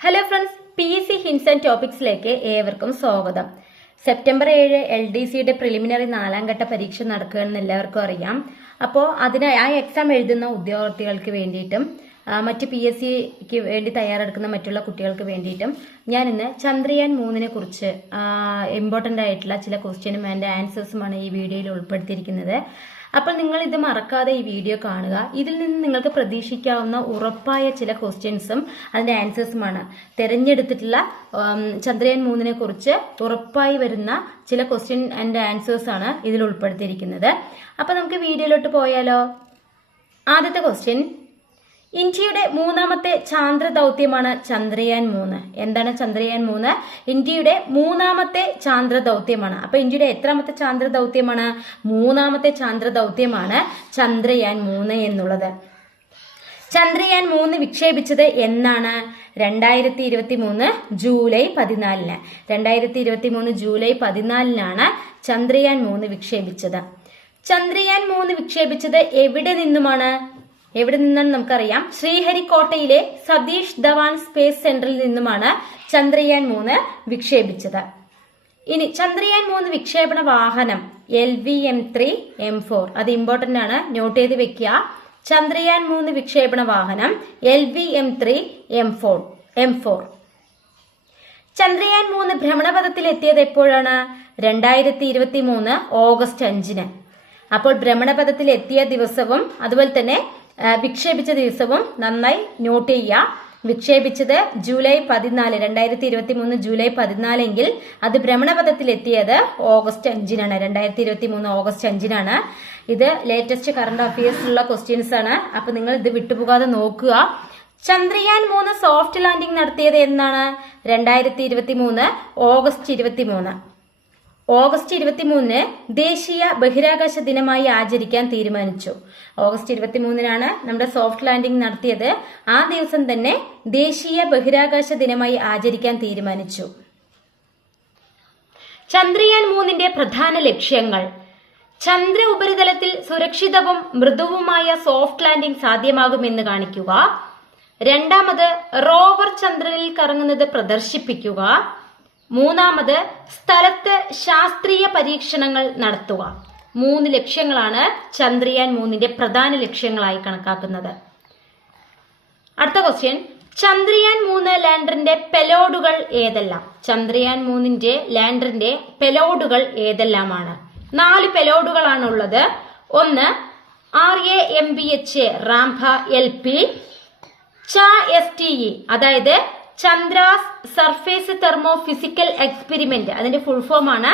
Hello friends, PSC hints and ടോപ്പിക്സിലേക്ക് ഏവർക്കും സ്വാഗതം. സെപ്റ്റംബർ 7 LDCയുടെ പ്രിലിമിനറി 4ാം ഘട്ട പരീക്ഷ നടക്കുകയെന്ന് എല്ലാവർക്കും അറിയാം. അപ്പോൾ ആ എക്സാം എഴുതുന്ന ഉദ്യോഗാർത്ഥികൾക്ക് വേണ്ടിയിട്ടും മറ്റ് PSCക്ക് വേണ്ടി തയ്യാറെടുക്കുന്ന മറ്റുള്ള കുട്ടികൾക്ക് വേണ്ടിയിട്ടും ഞാൻ ഇന്ന് ചന്ദ്രയാൻ 3നെ കുറിച്ച് ഇമ്പോർട്ടൻ്റ് ആയിട്ടുള്ള ചില ക്വസ്റ്റ്യനും അതിൻ്റെ ആൻസേഴ്സുമാണ് ഈ വീഡിയോയിൽ ഉൾപ്പെടുത്തിയിരിക്കുന്നത്. അപ്പോൾ നിങ്ങൾ ഇത് മറക്കാതെ ഈ വീഡിയോ കാണുക. ഇതിൽ നിന്ന് നിങ്ങൾക്ക് പ്രതീക്ഷിക്കാവുന്ന ഉറപ്പായ ചില ക്വസ്റ്റ്യൻസും അതിന്റെ ആൻസേഴ്സുമാണ്. തിരഞ്ഞെടുത്തിട്ടുള്ള ചന്ദ്രയാൻ 3നെ കുറിച്ച് ഉറപ്പായി വരുന്ന ചില ക്വസ്റ്റ്യൻ ആൻഡ് ആൻസേഴ്സ് ആണ് ഇതിൽ ഉൾപ്പെടുത്തിയിരിക്കുന്നത്. അപ്പൊ നമുക്ക് വീഡിയോയിലോട്ട് പോയാലോ. ആദ്യത്തെ ക്വസ്റ്റ്യൻ, ഇന്ത്യയുടെ 3ാമത്തെ ചാന്ദ്ര ദൗത്യമാണ് ചന്ദ്രയാൻ 3. എന്താണ് ചന്ദ്രയാൻ 3? ഇന്ത്യയുടെ 3ാമത്തെ ചാന്ദ്ര ദൗത്യമാണ്. അപ്പൊ ഇന്ത്യയുടെ എത്രാമത്തെ ചാന്ദ്ര ദൗത്യമാണ്? 3ാമത്തെ ചാന്ദ്ര ദൗത്യമാണ് ചന്ദ്രയാൻ 3 എന്നുള്ളത്. ചന്ദ്രയാൻ 3 വിക്ഷേപിച്ചത് എന്നാണ്? 2023 ജൂലൈ 14. 2023 ജൂലൈ 14 ചന്ദ്രയാൻ 3 വിക്ഷേപിച്ചത്. ചന്ദ്രയാൻ 3 വിക്ഷേപിച്ചത് എവിടെ നിന്നുമാണ്? എവിടെ നിന്നാണ് നമുക്കറിയാം. ശ്രീഹരിക്കോട്ടയിലെ സതീഷ് ധവാൻ സ്പേസ് സെന്ററിൽ നിന്നുമാണ് ചന്ദ്രയാൻ 3 വിക്ഷേപിച്ചത്. ഇനി ചന്ദ്രയാൻ 3 വിക്ഷേപണ വാഹനം LVM-3 M4. അത് ഇമ്പോർട്ടന്റ് ആണ്, നോട്ട് ചെയ്ത് വെക്കുക. ചന്ദ്രയാൻ 3 വിക്ഷേപണ വാഹനം LVM-3 M4. ചന്ദ്രയാൻ 3 ഭ്രമണപഥത്തിൽ എത്തിയത് എപ്പോഴാണ്? 2023 ഓഗസ്റ്റ് 5. അപ്പോൾ ഭ്രമണപഥത്തിൽ എത്തിയ ദിവസവും അതുപോലെ തന്നെ വിക്ഷേപിച്ച ദിവസവും നന്നായി നോട്ട് ചെയ്യുക. വിക്ഷേപിച്ചത് ജൂലൈ 14, 2023 ജൂലൈ 14 എങ്കിൽ അത് ഭ്രമണപഥത്തിൽ എത്തിയത് ഓഗസ്റ്റ് 5 2023 ഓഗസ്റ്റ് 5. ഇത് ലേറ്റസ്റ്റ് കറണ്ട് അഫയേഴ്സിലുള്ള ക്വസ്റ്റ്യൻസ് ആണ്. അപ്പൊ നിങ്ങൾ ഇത് വിട്ടുപോകാതെ നോക്കുക. ചന്ദ്രയാൻ 3 സോഫ്റ്റ് ലാൻഡിംഗ് നടത്തിയത് എന്നാണ്? 2023 ഓഗസ്റ്റ് 23. ഓഗസ്റ്റ് 23 ദേശീയ ബഹിരാകാശ ദിനമായി ആചരിക്കാൻ തീരുമാനിച്ചു. ഓഗസ്റ്റ് 23 നമ്മുടെ സോഫ്റ്റ് ലാൻഡിംഗ് നടത്തിയത്. ആ ദിവസം തന്നെ ദേശീയ ബഹിരാകാശ ദിനമായി ആചരിക്കാൻ തീരുമാനിച്ചു. ചന്ദ്രയാൻ 3ന്റെ പ്രധാന ലക്ഷ്യങ്ങൾ: ചന്ദ്ര ഉപരിതലത്തിൽ സുരക്ഷിതവും മൃദുവുമായ സോഫ്റ്റ് ലാൻഡിംഗ് സാധ്യമാകുമെന്ന് കാണിക്കുക. രണ്ടാമത്, റോവർ ചന്ദ്രനിൽ കറങ്ങുന്നത് പ്രദർശിപ്പിക്കുക. മൂന്നാമത്, സ്ഥലത്ത് ശാസ്ത്രീയ പരീക്ഷണങ്ങൾ നടത്തുക. 3 ലക്ഷ്യങ്ങളാണ് ചന്ദ്രയാൻ 3ന്റെ പ്രധാന ലക്ഷ്യങ്ങളായി കണക്കാക്കുന്നത്. അടുത്ത ക്വസ്റ്റ്യൻ, ചന്ദ്രയാൻ 3 ലാൻഡറിന്റെ പെലോഡുകൾ ഏതെല്ലാം? ചന്ദ്രയാൻ 3ന്റെ ലാൻഡറിന്റെ പെലോഡുകൾ ഏതെല്ലാമാണ്? 4 പെലോഡുകളാണ് ഉള്ളത്. 1 RAMBHA റാംഭ LP, CHA-STE അതായത് Chandra's surface thermo physical experiment, അതിന്റെ ഫുൾ ഫോം ആണ്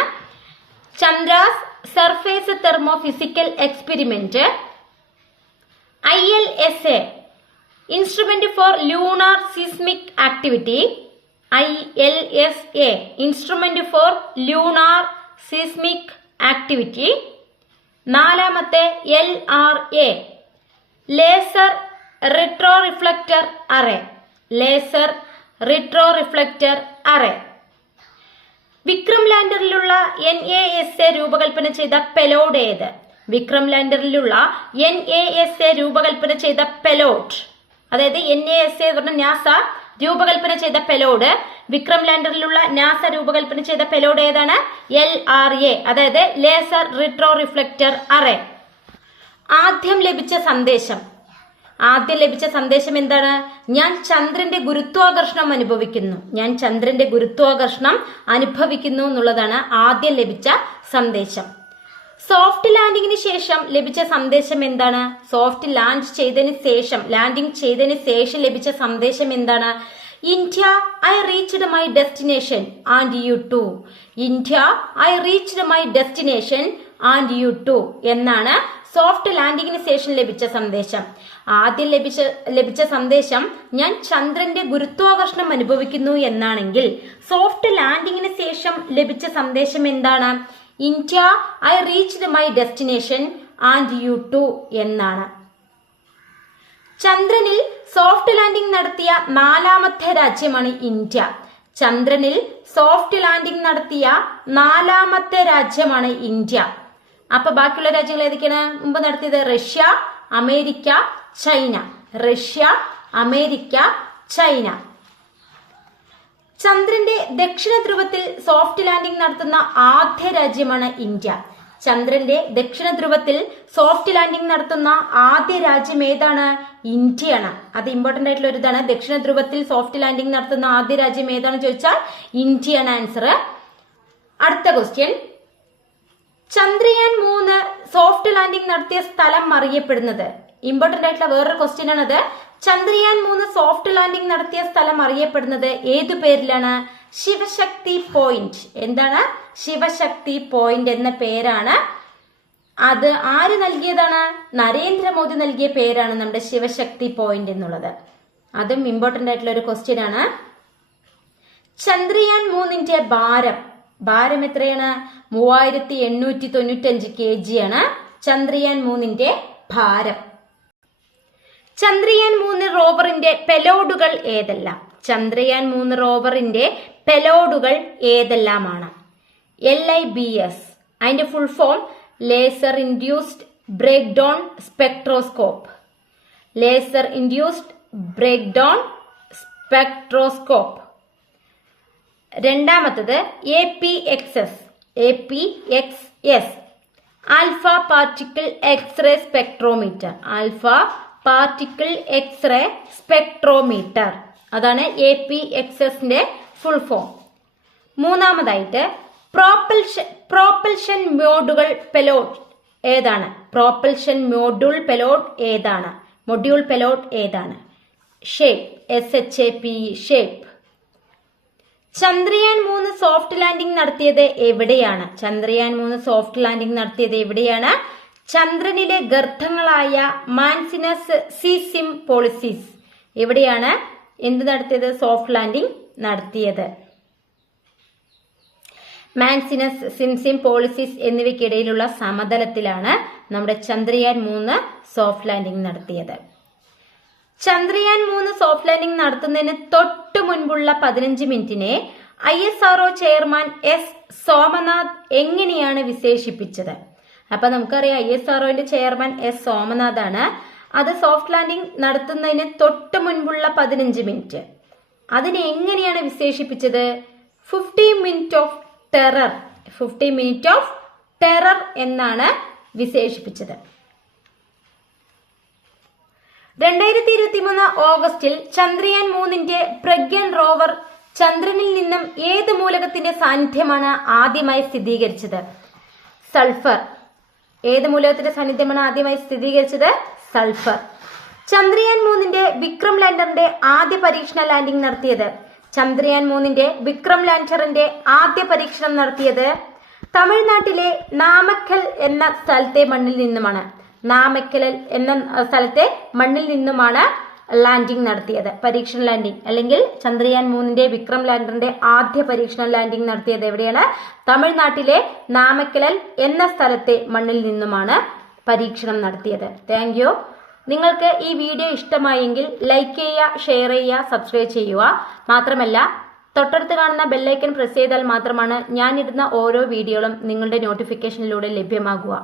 Chandra's surface thermo physical experiment. ILSA instrument for lunar seismic activity, ILSA instrument for lunar seismic activity. 4ാമത്തെ LRA laser retro reflector array, laser retro reflector array. Vikram ലാൻഡറിലുള്ള NASA രൂപകൽപ്പന ചെയ്ത പെലോഡ് ഏത്? വിക്രം ലാൻഡറിലുള്ള NASA രൂപകൽപ്പന ചെയ്ത പെലോഡ്, അതായത് NASA എന്ന് പറഞ്ഞ നാസ രൂപകൽപ്പന ചെയ്ത പെലോഡ്, വിക്രം ലാൻഡറിലുള്ള നാസ രൂപകൽപ്പന ചെയ്ത പെലോഡ് ഏതാണ്? LRA, അതായത് ലേസർ റിട്രോ റിഫ്ലക്ടർ അറേ. ആദ്യം ലഭിച്ച സന്ദേശം എന്താണ്? ഞാൻ ചന്ദ്രന്റെ ഗുരുത്വാകർഷണം അനുഭവിക്കുന്നു. ഞാൻ ചന്ദ്രന്റെ ഗുരുത്വാകർഷണം അനുഭവിക്കുന്നു എന്നുള്ളതാണ് ആദ്യം ലഭിച്ച സന്ദേശം. സോഫ്റ്റ് ലാൻഡിങ്ങിന് ശേഷം ലഭിച്ച സന്ദേശം എന്താണ്? സോഫ്റ്റ് ലാൻഡിംഗ് ചെയ്തതിന് ശേഷം ലഭിച്ച സന്ദേശം എന്താണ്? India, I reached my destination and you too. India, I reached my destination and you too എന്നാണ് സോഫ്റ്റ് ലാൻഡിങ്ങിന് ശേഷം ലഭിച്ച സന്ദേശം. ആദ്യം ലഭിച്ച സന്ദേശം ഞാൻ ചന്ദ്രന്റെ ഗുരുത്വാകർഷണം അനുഭവിക്കുന്നു എന്നാണെങ്കിൽ, സോഫ്റ്റ് ലാൻഡിങ്ങിന് ശേഷം ലഭിച്ച സന്ദേശം എന്താണ്? India, I reached my destination and you too എന്നാണ്. ചന്ദ്രനിൽ സോഫ്റ്റ് ലാൻഡിംഗ് നടത്തിയ 4ാമത്തെ രാജ്യമാണ് ഇന്ത്യ. ചന്ദ്രനിൽ സോഫ്റ്റ് ലാൻഡിംഗ് നടത്തിയ 4ാമത്തെ രാജ്യമാണ് ഇന്ത്യ. അപ്പൊ ബാക്കിയുള്ള രാജ്യങ്ങൾ ഏതൊക്കെയാണ് മുമ്പ് നടത്തിയത്? Russia, America, China. Russia, America, China. ചന്ദ്രന്റെ ദക്ഷിണ ധ്രുവത്തിൽ സോഫ്റ്റ് ലാൻഡിംഗ് നടത്തുന്ന ആദ്യ രാജ്യമാണ് ഇന്ത്യ. ചന്ദ്രന്റെ ദക്ഷിണ ധ്രുവത്തിൽ സോഫ്റ്റ് ലാൻഡിംഗ് നടത്തുന്ന ആദ്യ രാജ്യം ഏതാണ്? ഇന്ത്യയാണ്. അത് ഇമ്പോർട്ടന്റ് ആയിട്ടുള്ള ഒരു ഇതാണ്. ദക്ഷിണ ധ്രുവത്തിൽ സോഫ്റ്റ് ലാൻഡിംഗ് നടത്തുന്ന ആദ്യ രാജ്യം ഏതാണെന്ന് ചോദിച്ചാൽ ഇന്ത്യയാണ് ആൻസർ. അടുത്ത ക്വസ്റ്റ്യൻ, ചന്ദ്രയാൻ 3 സോഫ്റ്റ് ലാൻഡിംഗ് നടത്തിയ സ്ഥലം അറിയപ്പെടുന്നത്. ഇമ്പോർട്ടന്റ് ആയിട്ടുള്ള വേറൊരു ക്വസ്റ്റ്യൻ ആണത്. ചന്ദ്രയാൻ 3 സോഫ്റ്റ് ലാൻഡിംഗ് നടത്തിയ സ്ഥലം അറിയപ്പെടുന്നത് ഏതു പേരിലാണ്? ശിവശക്തി പോയിന്റ്. എന്താണ്? ശിവശക്തി പോയിന്റ് എന്ന പേരാണ്. അത് ആര് നൽകിയതാണ്? നരേന്ദ്രമോദി നൽകിയ പേരാണ് നമ്മുടെ ശിവശക്തി പോയിന്റ് എന്നുള്ളത്. അതും ഇമ്പോർട്ടന്റ് ആയിട്ടുള്ള ഒരു ക്വസ്റ്റ്യൻ ആണ്. ചന്ദ്രയാൻ 3ന്റെ ഭാരം എത്രയാണ്? 3895 kg ആണ് ചന്ദ്രയാൻ 3ന്റെ ഭാരം. ചന്ദ്രയാൻ 3 റോവറിന്റെ പെലോഡുകൾ ഏതെല്ലാം? ചന്ദ്രയാൻ 3 റോവറിന്റെ പെലോഡുകൾ ഏതെല്ലാമാണ്? LIBS. അതിന്റെ full form laser induced break down spectroscope. Laser induced break down spectroscope. രണ്ടാമത്തത് APXS. Alpha particle X ray spectrometer. Alpha particle X ray spectrometer. അതാണ് APXSന്റെ ഫുൾ ഫോം. മൂന്നാമതായിട്ട് പ്രോപ്പൽഷൻ മോഡുകൾ പെലോഡ് ഏതാണ്? പ്രോപ്പൽഷൻ മോഡ്യൂൾ പെലോഡ് ഏതാണ്? Shape. SHAPE shape. Chandrayaan 3 soft landing നടത്തിയത് എവിടെയാണ്? ചന്ദ്രയാൻ 3 സോഫ്റ്റ് ലാൻഡിംഗ് നടത്തിയത് എവിടെയാണ്? ചന്ദ്രനിലെ ഗർത്തങ്ങളായ മാൻസിനസ് സിസിം പോളിസിസ്. എവിടെയാണ് എന്ത് നടത്തിയത്? സോഫ്റ്റ് ലാൻഡിംഗ് നടത്തിയത്. മാൻസിനസ് സിൻസിം പോളിസിസ് എന്നിവയ്ക്കിടയിലുള്ള സമതലത്തിലാണ് നമ്മുടെ ചന്ദ്രയാൻ 3 സോഫ്റ്റ് ലാൻഡിംഗ് നടത്തിയത്. ചന്ദ്രയാൻ 3 സോഫ്റ്റ് ലാൻഡിംഗ് നടത്തുന്നതിന് തൊട്ടു മുൻപുള്ള 15 മിനിറ്റിനെ ISRO ചെയർമാൻ S സോമനാഥ് എങ്ങനെയാണ് വിശേഷിപ്പിച്ചത്? അപ്പൊ നമുക്കറിയാം ISROന്റെ ചെയർമാൻ S സോമനാഥ് ആണ്. അത് സോഫ്റ്റ് ലാൻഡിംഗ് നടത്തുന്നതിന് തൊട്ടു മുൻപുള്ള 15 മിനിറ്റ് അതിനെ എങ്ങനെയാണ് വിശേഷിപ്പിച്ചത്? 15 minute of terror. 15 minute of terror എന്നാണ് വിശേഷിപ്പിച്ചത്. 2023 ഓഗസ്റ്റിൽ ചന്ദ്രയാൻ 3ന്റെ പ്രഗ്യാൻ റോവർ ചന്ദ്രനിൽ നിന്നും ഏത് മൂലകത്തിന്റെ സാന്നിധ്യമാണ് ആദ്യമായി സ്ഥിരീകരിച്ചത്? സൾഫർ. ഏത് മൂലകത്തിന്റെ സാന്നിധ്യമാണ് ആദ്യമായി സ്ഥിരീകരിച്ചത്? സൾഫർ. ചന്ദ്രയാൻ 3ന്റെ വിക്രം ലാൻഡറിന്റെ ആദ്യ പരീക്ഷണ ലാൻഡിംഗ് നടത്തിയത്? ചന്ദ്രയാൻ 3ന്റെ വിക്രം ലാൻഡറിന്റെ ആദ്യ പരീക്ഷണം നടത്തിയത് തമിഴ്നാട്ടിലെ നാമക്കൽ എന്ന സ്ഥലത്തെ മണ്ണിൽ നിന്നുമാണ്. നാമക്കൽ എന്ന സ്ഥലത്തെ മണ്ണിൽ നിന്നുമാണ് ലാൻഡിംഗ് നടത്തിയത്. പരീക്ഷണ ലാൻഡിംഗ് അല്ലെങ്കിൽ ചന്ദ്രയാൻ 3ന്റെ വിക്രം ലാൻഡറിന്റെ ആദ്യ പരീക്ഷണ ലാൻഡിംഗ് നടത്തിയത് എവിടെയാണ്? തമിഴ്നാട്ടിലെ നാമക്കൽ എന്ന സ്ഥലത്തെ മണ്ണിൽ നിന്നുമാണ് പരീക്ഷണം നടത്തിയത്. Thank you. നിങ്ങൾക്ക് ഈ വീഡിയോ ഇഷ്ടമായെങ്കിൽ ലൈക്ക് ചെയ്യുക, ഷെയർ ചെയ്യുക, സബ്സ്ക്രൈബ് ചെയ്യുക. മാത്രമല്ല തൊട്ടടുത്ത് കാണുന്ന ബെല്ലൈക്കൺ പ്രസ് ചെയ്താൽ മാത്രമാണ് ഞാനിടുന്ന ഓരോ വീഡിയോകളും നിങ്ങളുടെ നോട്ടിഫിക്കേഷനിലൂടെ ലഭ്യമാകുക.